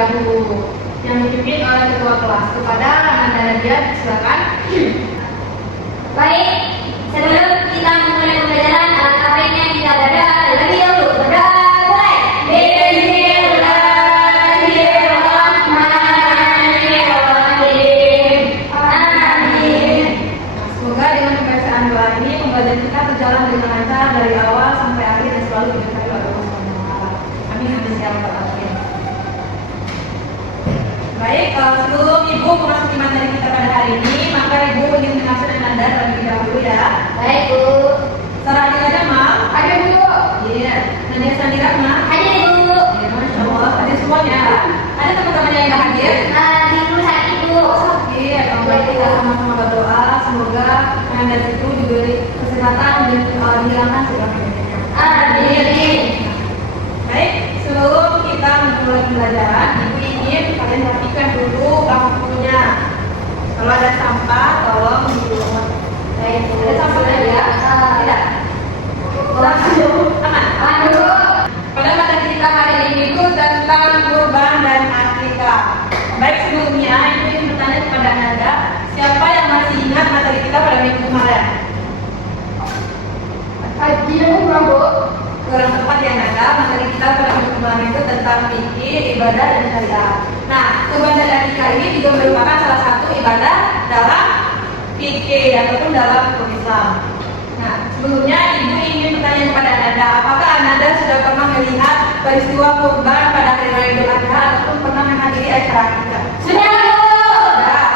dahulu yang dipimpin oleh ketua kelas. Kepada Ananda Nadia, silakan. Baik, sebelum kita memulai pembelajaran, apa yang kita berdoa terlebih dahulu. Berdoa mulai. Bismillahirrahmanirrahim. Amin. Semoga dengan pembacaan doa ini pembelajaran kita berjalan dengan lancar dari awal sampai akhir dan selalu diberkahi oleh Allah SWT. Amin. Amin ya rabbal alamin. Baik, sebelum Ibu memasuki materi kita pada hari ini, maka Ibu ingin mengajar Ananda terlebih dahulu ya. Baik, Bu. Sarah Adil aja, Ma? Ada, Bu. Iya. Nadia Sandira, Ma? Ada, Bu. Iya, Masya Allah. Hadir semuanya. Ada teman-teman yang nggak hadir? Ibu sakit, Bu. Sakit. Baik, kita sama-sama berdoa. Semoga Ananda itu diberi kesehatan dan dihilangkan segala penyakitnya. Amin. Baik, sebelum kita memulai pembelajaran, Ibu ingin kalian perhatikan dulu bangkunya. Kalau ada sampah, tolong dipungut. Baik, Bu. Ada sampah ya? Tidak. Aman. Aduh. Pada materi kita hari ini itu tentang kurban dan akikah. Baik, sebelumnya Ibu ingin bertanya kepada Ananda, siapa yang masih ingat materi kita pada minggu kemarin? Bu. Kurang tepat ya Nanda, materi kita pada minggu kemarin itu tentang fikih, ibadah dan syariat. Nah, kurban dan akikah ini juga merupakan salah satu ibadah dalam fikih ataupun dalam hukum Islam. Nah, sebelumnya Ibu ingin bertanya kepada Ananda, apakah Ananda sudah pernah melihat peristiwa kurban pada hari raya Idul Adha ataupun pernah menghadiri acara akikah? Sudah, Bu. Sudah.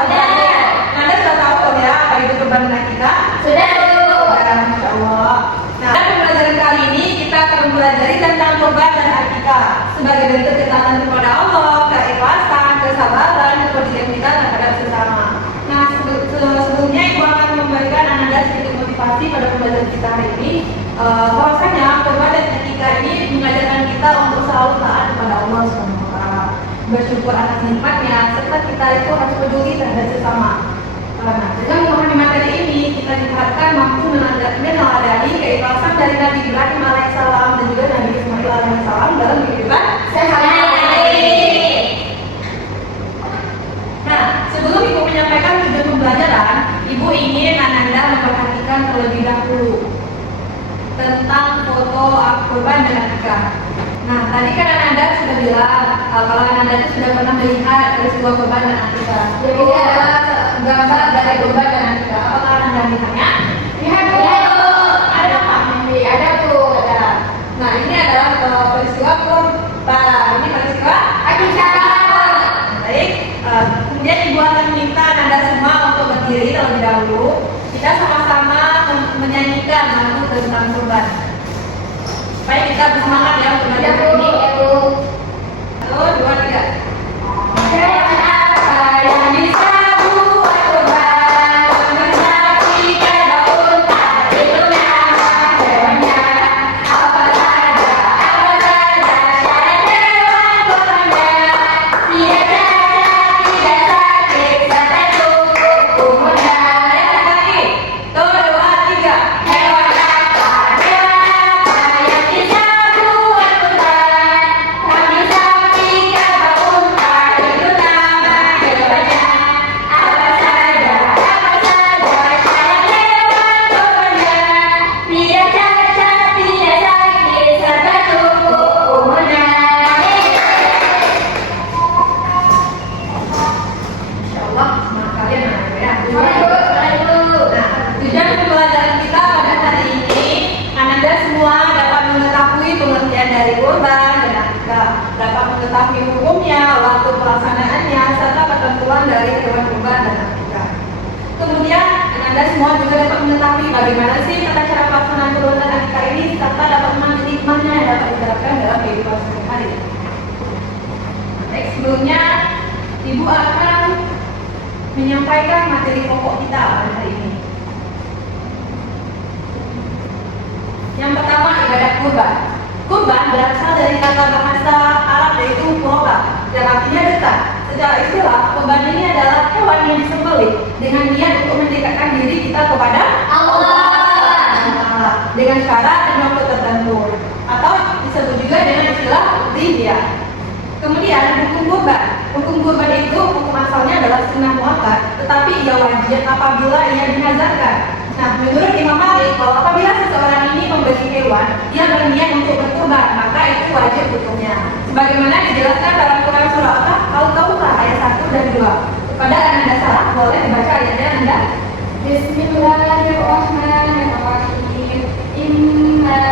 Ananda sudah tahu ya apa itu kurban dan akikah? Sudah, Bu. Masya Allah. Nah, pada pembelajaran kali ini kita akan mempelajari tentang kurban dan akikah sebagai bentuk ketaatan kepada Allah, keikhlasan, kesabaran, kepedulian kita terhadap sesama. Nah, sebelumnya Ibu akan memberikan Ananda sedikit motivasi pada pembelajaran kita hari ini. Bahwasanya kurban dan akikah ini mengajarkan kita untuk selalu taat kepada Allah SWT, bersyukur atas nikmatnya, serta kita itu harus peduli terhadap sesama. Nah, dengan memahami materi ini, kita diharapkan mampu meneladani keikhlasan dari Nabi Ibrahim alaihissalam dan juga Nabi Ismail alaihissalam dalam kehidupan sehari-hari. Nah, sebelum Ibu menyampaikan tujuan pembelajaran, Ibu ingin Ananda memperhatikan terlebih dahulu tentang foto kurban dan akikah. Nah, tadi kan Ananda sudah bilang kalau Ananda itu sudah pernah melihat peristiwa kurban dan akikah. Jadi ini adalah gambar dari kurban dan akikah. Apakah Ananda melihatnya? Lihat, Bu. Ada apa? Ada, Bu. Ada. Nah, ini adalah peristiwa kurban. Ini peristiwa Akikah. baik. Kemudian Ibu akan minta Ananda semua untuk berdiri terlebih dahulu. Kita sama-sama menyanyikan lagu tentang kurban. Supaya kita bersemangat ya untuk belajar ini. Satu, dua, tiga. Apa yang bisa buat kurban menyaksikan unta itu nama hewannya. Apa saja syarat hewan kurbannya. Tidak cacat, tidak sakit, serta cukup umurnya. Lagi. Satu, dua, tiga. Hewan apa yang bisa buat kurban kami saksikan unta itu nama hewannya. Apa saja syarat hewan kurbannya. Tidak cacat, tidak sakit, serta cukup umurnya. Insya Allah semangat kalian anak ya. Aduh. Nah, tujuan pembelajaran kita pada hari ini, Ananda semua dapat mengetahui pengertian dari kurban dan akikah, dapat mengetahui hukumnya, waktu pelaksanaannya, serta ketentuan dari hewan kurban dan akikah. Kemudian, Ananda semua juga dapat mengetahui bagaimana sih tata cara pelaksanaan kurban dan akikah ini, serta dapat mengambil hikmahnya yang dapat diterapkan dalam kehidupan sehari-hari. Baik, sebelumnya Ibu akan menyampaikan materi pokok kita pada hari ini. Yang pertama, ibadah kurban. Kurban berasal dari kata bahasa Arab yaitu qurba, yang artinya dekat. Secara istilah, kurban ini adalah hewan yang disembelih dengan niat untuk mendekatkan diri kita kepada Allah. Dengan syarat dan waktu tertentu, atau disebut juga dengan istilah udhiyah. Kemudian hukum kurban. Hukum kurban itu hukum asalnya adalah sunnah muakkad, tetapi ia wajib apabila ia dinazarkan. Nah, menurut Imam Malik, kalau apabila seseorang ini membeli hewan, dia berniat untuk berkurban, maka itu wajib hukumnya. Sebagaimana dijelaskan dalam Quran surah Al-Taubah ayat 1 dan 2. Pada Anda salah, boleh dibaca ayatnya Anda. Bismillahirrahmanirrahim. Inna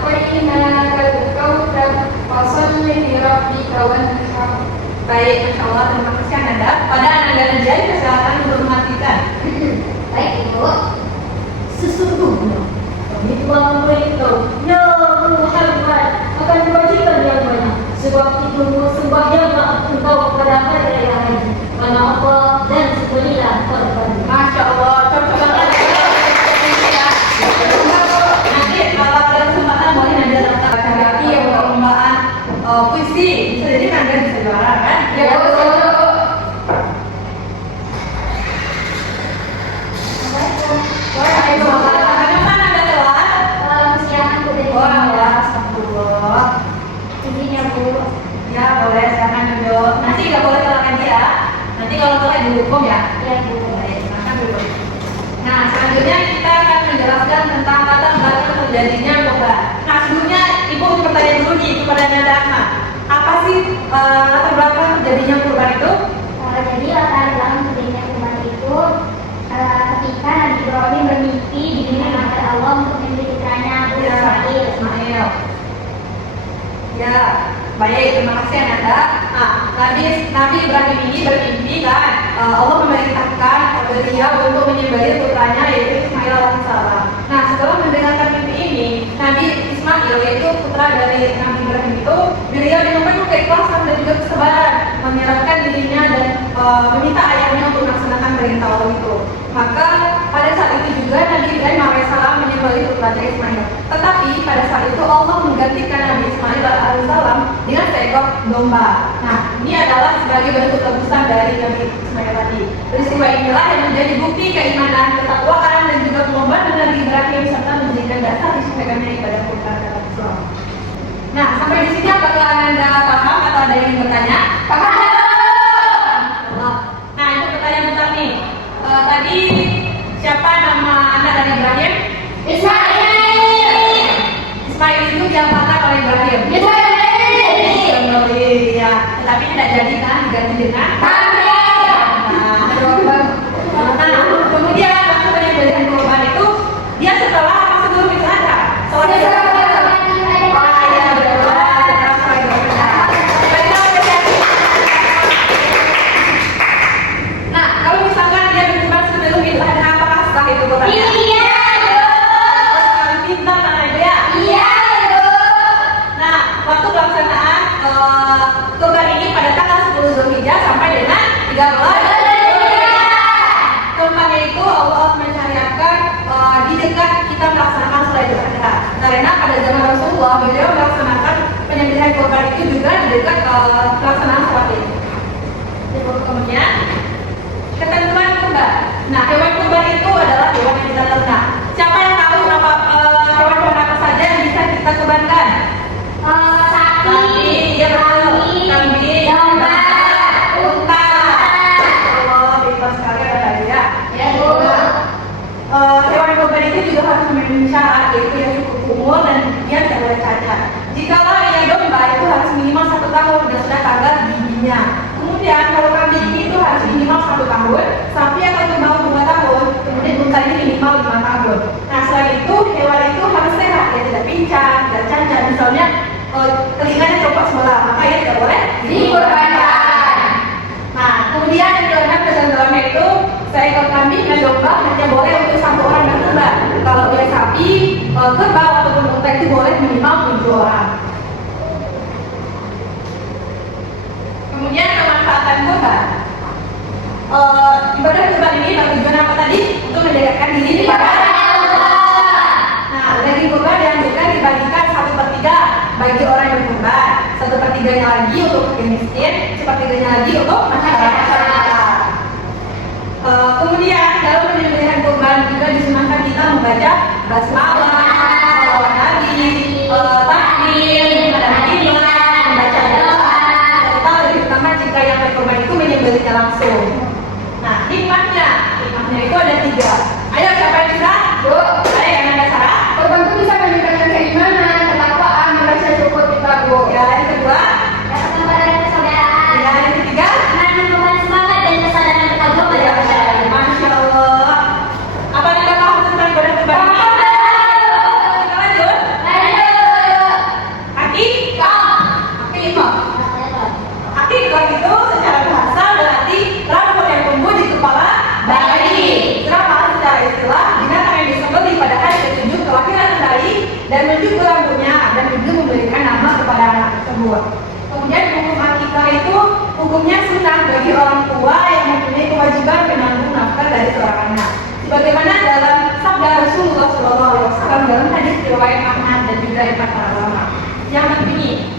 a'tainakal kautsar fasholli li rabbika wanhar. Baik, Masya Allah, terima kasih Anda. Pada Anda dan Jai, kesalahan untuk mematikan. Baik, Ibu. Sesungguhnya kami telah memberitahu ya Muhammad akan kewajiban yang banyak. Sebab itu sembahyanglah engkau pada hari raya haji, karena Allah dan sembelilah korban. Masya Allah, cocok banget. Nanti kalau ada kesempatan boleh Anda datang ke kami yang perlombaan puisi. Bisa jadi Anda bisa juara kan? Ya, betul. Ya boleh, silakan duduk. Nanti nggak boleh telat lagi ya. Nanti kalau telat dihukum ya. Ya, Bu. Baik, silakan duduk. Nah, selanjutnya kita akan menjelaskan tentang latar belakang terjadinya kurban. Nah, sebelumnya Ibu bertanya dulu nih kepada Nanda Ahmad. Apa sih latar belakang terjadinya kurban itu? Jadi latar belakang terjadinya kurban itu ketika Nabi Ibrahim bermimpi diberikan oleh Allah untuk memberi putranya Ismail. Ya, baik, terima kasih Ananda. Nah, Nabi Ibrahim ini bermimpi kan, Allah memerintahkan beliau untuk menyembelih putranya yaitu Ismail alaihissalam. Nah, setelah mendengarkan mimpi ini, Nabi Ismail yaitu putra dari Nabi Ibrahim itu, beliau dipenuhi keikhlasan dan juga kesabaran, menyerahkan dirinya dan meminta ayahnya untuk melaksanakan perintah Allah itu. Maka pada saat itu juga Nabi Ibrahim alaihissalam menyembelih putranya Ismail. Tetapi pada saat itu Allah menggantikan Nabi Ismail alaihissalam dengan seekor domba. Nah, ini adalah sebagai bentuk tebusan dari Nabi Ismail tadi. Peristiwa inilah yang menjadi bukti keimanan, ketakwaan dan juga pengorbanan Nabi Ibrahim serta menjadikan dasar disepakatnya ibadah kurban dalam Islam. Nah, sampai di sini apakah Anda paham atau ada yang ingin bertanya? Paham. Nah, itu pertanyaan tentang nih. Tadi siapa nama anak dari Ibrahim? Ismail. Ismail itu diapakan oleh Ibrahim? Ya, tetapi tidak jadi kan diganti dengan kemudian waktu penyembelihan kurban itu dia setelah apa sebelum itu ada? Nah, kalau misalkan dia berkurban sebelum itu ada apakah sah itu kurbannya? Pintar anak ibu ya? Nah, waktu pelaksanaan kurban ini pada tanggal 10 Zulhijjah sampai dengan 13 Kurbannya itu Allah mensyariatkan di dekat kita melaksanakan sholat Idul Adha. Karena pada zaman Rasulullah beliau melaksanakan penyembelihan kurban itu juga di dekat pelaksanaan sholat Id. Kemudian ketentuan kurban. Nah, hewan kurban itu adalah hewan yang kita ternak. Siapa yang tahu hewan-hewan apa saja yang bisa kita kurbankan? Sapi, ya betul. Kambing, domba, unta. Allah, pintar sekali ada tadi ya. Ya, Bu. Hewan kurban itu juga harus memenuhi syarat yaitu yang cukup umur dan dia tidak boleh cacat. Jikalau ia domba itu harus minimal 1 tahun dan sudah tanggal giginya. Kemudian kalau kambing itu harus minimal 1 tahun, sapi akan berbau 2 tahun, kemudian unta ini minimal 5 tahun. Nah, selain itu hewan itu harus sehat, ya tidak pincang, tidak cacat. Misalnya telinganya copot sebelah, maka ia tidak boleh dikurbankan. Nah, kemudian yang kelima ketentuannya itu seekor kambing dan domba hanya boleh untuk 1 orang yang kurban. Kalau dia sapi, kerbau ataupun unta itu boleh minimal 7 orang. Kemudian kemanfaatan kurban. Ibadah kurban ini bertujuan apa tadi? Untuk mendekatkan diri kepada Allah. Nah, daging kurban dianjurkan dibagikan 1/3 bagi orang yang berkurban, 1/3-nya lagi untuk fakir miskin, 1/3-nya lagi untuk masyarakat. Kemudian dalam penyembelihan kurban juga disunahkan kita membaca basmalah, salawat Nabi, takbir, membaca doa, langsung. Nah, hikmahnya itu ada 3. Ayo siapa yang bisa? Bu, Ada yang ada Sarah? korban itu bisa menunjukkan keimanan, ketakwaan, merasa syukur kita, Bu. Ya, yang kedua? Rasa kepada persaudaraan. Ya, yang ketiga? Menumbuhkan semangat dan kesadaran beragama pada masyarakat. Masya Allah. Apa yang Anda paham tentang ibadah pribadi? Kita lanjut. Hakikah. Hakikah itu secara bahasa berarti rambut yang tumbuh di kepala bayi. Serama secara istilah binatang yang disembelih pada hari ke-7 kelahiran bayi dan mencukur rambutnya dan ibu memberikan nama kepada anak tersebut. Kemudian hukum hakikah itu hukumnya sunnah bagi orang tua yang mempunyai kewajiban menanggung nafkah dari seorang anak. Sebagaimana dalam sabda Rasulullah SAW dalam hadis riwayat Ahmad dan juga para ulama yang berbunyi,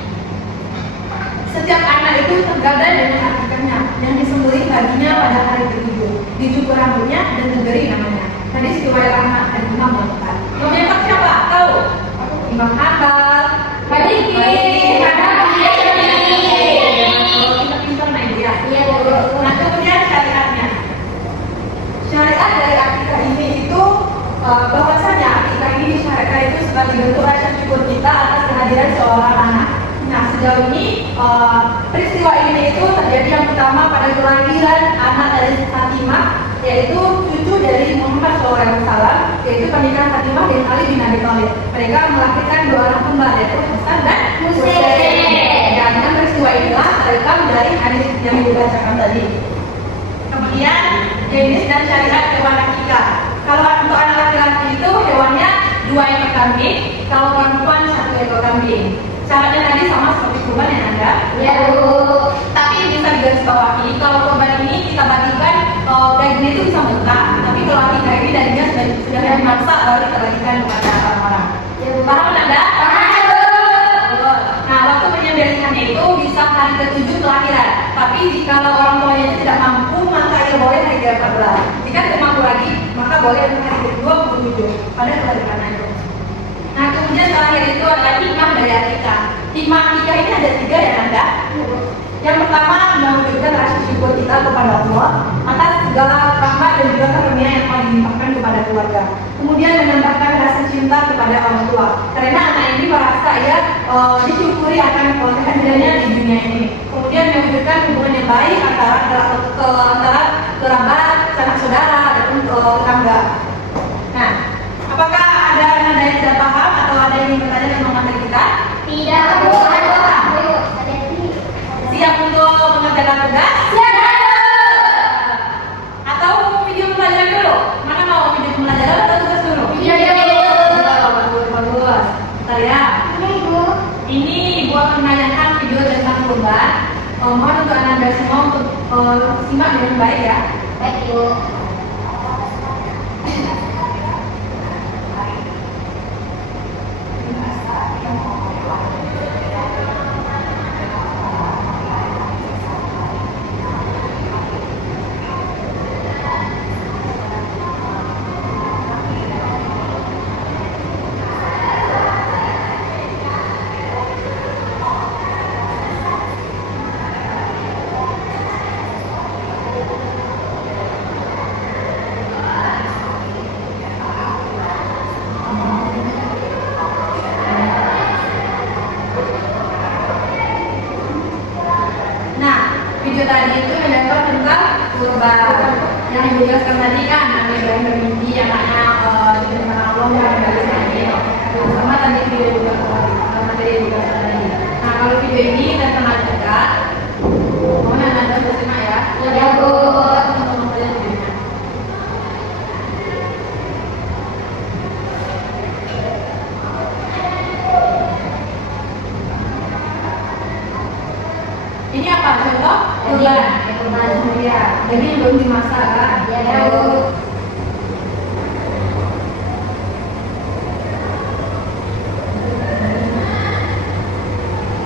setiap anak itu tergadai dengan hakikatnya yang disembelih baginya pada hari ke-7, dicukur rambutnya dan diberi namanya. Hadis riwayat Ahmad dan Imam Bukhari. Yang keempat siapa? Tahu? Imam Hanbal. Hadis Nah, kemudian syariatnya. Syariat dari akikah ini itu bahwasanya akikah ini disyariatkan itu sebagai bentuk rasa syukur kita atas kehadiran seorang anak. Nah, sejauh ini peristiwa ini itu terjadi yang pertama pada kelahiran anak dari Fatimah, yaitu cucu dari Muhammad SAW, yaitu pernikahan Fatimah dan Ali bin Abi Thalib. Mereka melahirkan 2 anak kembar, yaitu Hasan dan Husain. Dan dengan peristiwa inilah mereka dari hadis yang dibacakan tadi. Kemudian jenis dan syariat hewan akikah. Kalau untuk anak laki-laki itu hewannya 2 ekor kambing, kalau perempuan 1 ekor kambing. Syaratnya tadi sama seperti kurban yang ada. Ya, Bu. Tapi bisa digarisbawahi kalau kurban ini kita bagikan dagingnya itu bisa mentah, tapi kalau akikah ini dagingnya sudah dimasak lalu kita bagikan kepada orang-orang. Ya, Bu. Paham Anda? Paham, Bu. Nah, waktu penyembelihannya itu bisa hari ke-7 kelahiran. Tapi jika orang tuanya itu tidak mampu, maka ia boleh hari ke-14. Jika tidak mampu lagi, maka boleh hari ke-27 pada kelahiran itu. Nah, kemudian terakhir itu adalah hikmah dari akikah. Hikmah akikah ini ada 3 ya Anda. Yang pertama, menunjukkan rasa syukur kita kepada Allah atas segala rahmat dan juga karunia yang telah dilimpahkan kepada keluarga. Kemudian menambahkan rasa cinta kepada orang tua, karena anak ini merasa ya disyukuri akan kehadirannya di dunia ini. Kemudian menunjukkan hubungan yang baik antara kerabat, sanak saudara, ataupun tetangga. Nah, apakah ada Anda yang tidak paham atau ada yang ingin bertanya tentang materi kita? Tidak, Bu. Siap untuk mengerjakan tugas? Siap. Atau video pembelajaran dulu? Mana mau video pembelajaran atau tugas dulu? Video dulu. Bagus. Bentar ya. Bu. Ini Ibu akan menayangkan video tentang kurban. Mohon untuk Anda semua untuk simak dengan baik ya. Baik, Bu. Video tadi itu mendapat tentang kurban yang Ibu jelaskan tadi kan, Nabi Ibrahim bermimpi anaknya diberikan Allah dan dari Ismail. Sama tadi video juga materi juga tadi. Nah, kalau video ini tentang akikah, mohon Anda bersimak ya. Ya, Bu. Ini apa contoh? Kurban. Ya, jadi belum dimasak kan? Ya, Bu.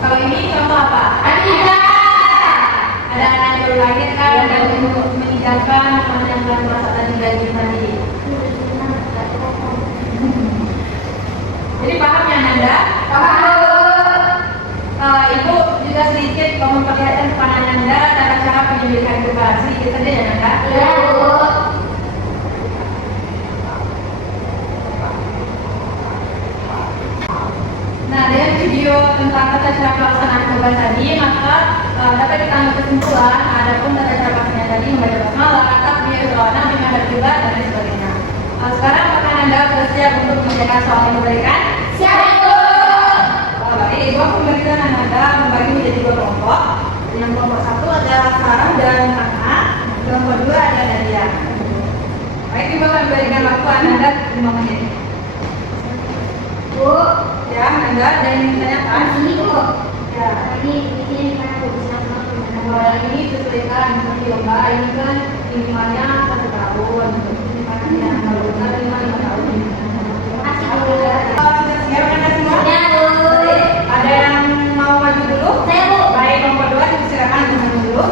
Kalau ini contoh apa? Akikah. Ada anak yang baru lahir kan, ada yang meninggalkan, yang telah masak tadi daging tadi. Jadi paham ya Nanda? Paham. Ibu juga sedikit memperlihatkan kepada Nanda cara penyembelihan kurban. Sedikit sedikit saja ya Nanda. Iya, Bu. Nah, dari video tentang tata cara pelaksanaan korban tadi, maka dapat kita ambil kesimpulan, adapun tata cara pelaksanaan tadi membaca basmalah, takbir, doa nabi, menghadap kiblat dan lain sebagainya. Sekarang apakah Anda sudah siap untuk mengerjakan soal yang diberikan? Siap, Bu. Baik, Ibu aku memberikan Anda membagi menjadi dua kelompok. Yang kelompok satu ada Sarah dan Rana, kelompok dua ada Nadia. Baik, Ibu akan memberikan waktu Anda 5 menit. Bu, Ya, Anda ada yang ingin ditanyakan? ini Bu. Ya. Ini gimana Bu? Bisa ngomong Kalau ini sesuaikan seperti lomba ini kan minimalnya 1 tahun, minimalnya yang benar 5 tahun. Terima kasih, Bu. Sudah siap Anda semua? Ya, Bu. Baik, ada yang mau maju dulu? Saya, Bu. Baik, kelompok dua silakan maju dulu.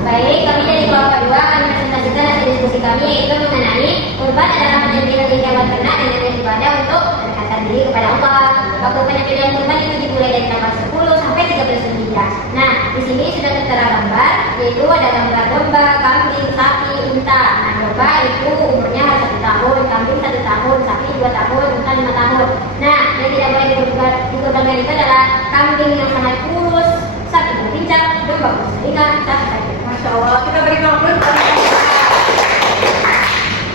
Baik, kami dari kelompok 2 akan presentasikan hasil diskusi kami yaitu mengenai kurban adalah penyembelihan yang hewan ternak dengan niat ibadah untuk mendekatkan diri kepada Allah. Waktu penyembelihan kurban itu dimulai dari tanggal 10 sampai 13 Zulhijjah. Nah, di sini sudah tertera gambar, yaitu ada gambar domba, kambing, sapi, unta. Nah, domba itu umurnya 1 tahun, kambing 1 tahun, sapi 2 tahun, unta 5 tahun. Nah, yang tidak boleh dikorbankan itu adalah kambing yang sangat kurus, sapi yang pincang, domba berseringan, sapi. Masya Allah, kita berikan aplaus.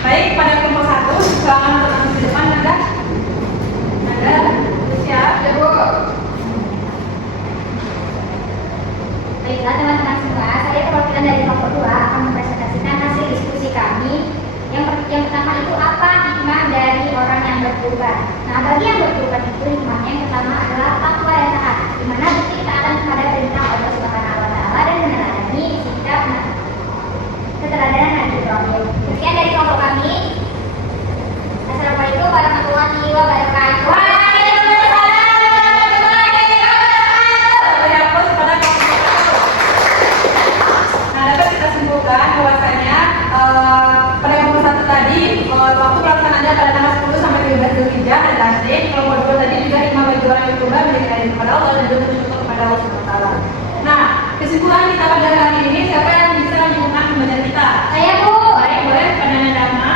Baik, pada kelompok satu, silakan untuk di depan Anda. Anda siap? Ya, Bu. Baiklah teman-teman semua, saya perwakilan dari kelompok 2 akan mempresentasikan hasil diskusi kami. Yang pertama itu apa hikmah dari orang yang berkurban. Nah, bagi yang berkurban itu hikmahnya yang pertama adalah takwa dan taat, di mana bukti taatan kepada perintah Allah Subhanahu wa taala dan meneladani sikap keteladanan Nabi Ibrahim. Sekian dari kelompok kami. Assalamualaikum warahmatullahi wabarakatuh. Beri aplaus pada kelompok satu. Nah, dapat kita simpulkan bahwasanya pada kelompok satu tadi waktu pelaksanaannya pada tanggal 10 sampai 13 Zulhijjah dan tasdik. Kelompok dua tadi juga hikmah bagi orang yang berkurban mendekatkan diri kepada Allah dan juga bersyukur kepada Allah Subhanahu wa taala. Nah, kesimpulan kita pada hari ini, siapa yang bisa menyebutkan pembelajaran kita? Saya, Bu. Baik, boleh pada Dharma.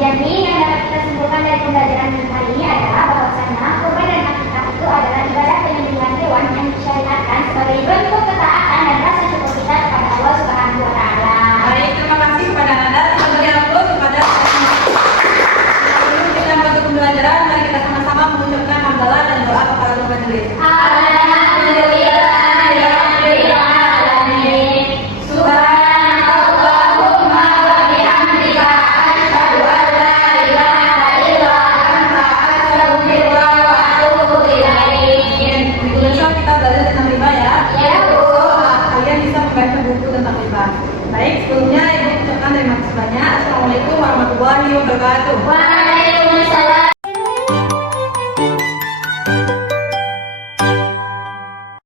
Jadi yang dapat kita simpulkan dari pembelajaran kali ini adalah bahwasanya kurban dan akikah itu adalah ibadah penyembelihan hewan yang disyariatkan sebagai bentuk ketaatan dan rasa syukur kita kepada Allah Subhanahu wa taala. Baik, terima kasih kepada Anda. Kita beri aplaus kepada sebelum kita masuk pembelajaran, mari kita sama-sama mengucapkan hamdalah dan doa kepada Tuhan sendiri. Alhamdulillahirabbil alamin. Subhanakallahumma wa bihamdika asyhadu an la ilaha illa anta astaghfiruka wa atubu ilaik. Bisa kita belajar tentang riba ya. Ya, Bu. Kalian bisa membaca buku tentang riba. Baik, sebelumnya Ibu ucapkan terima kasih banyak. Assalamualaikum warahmatullahi wabarakatuh. Waalaikumsalam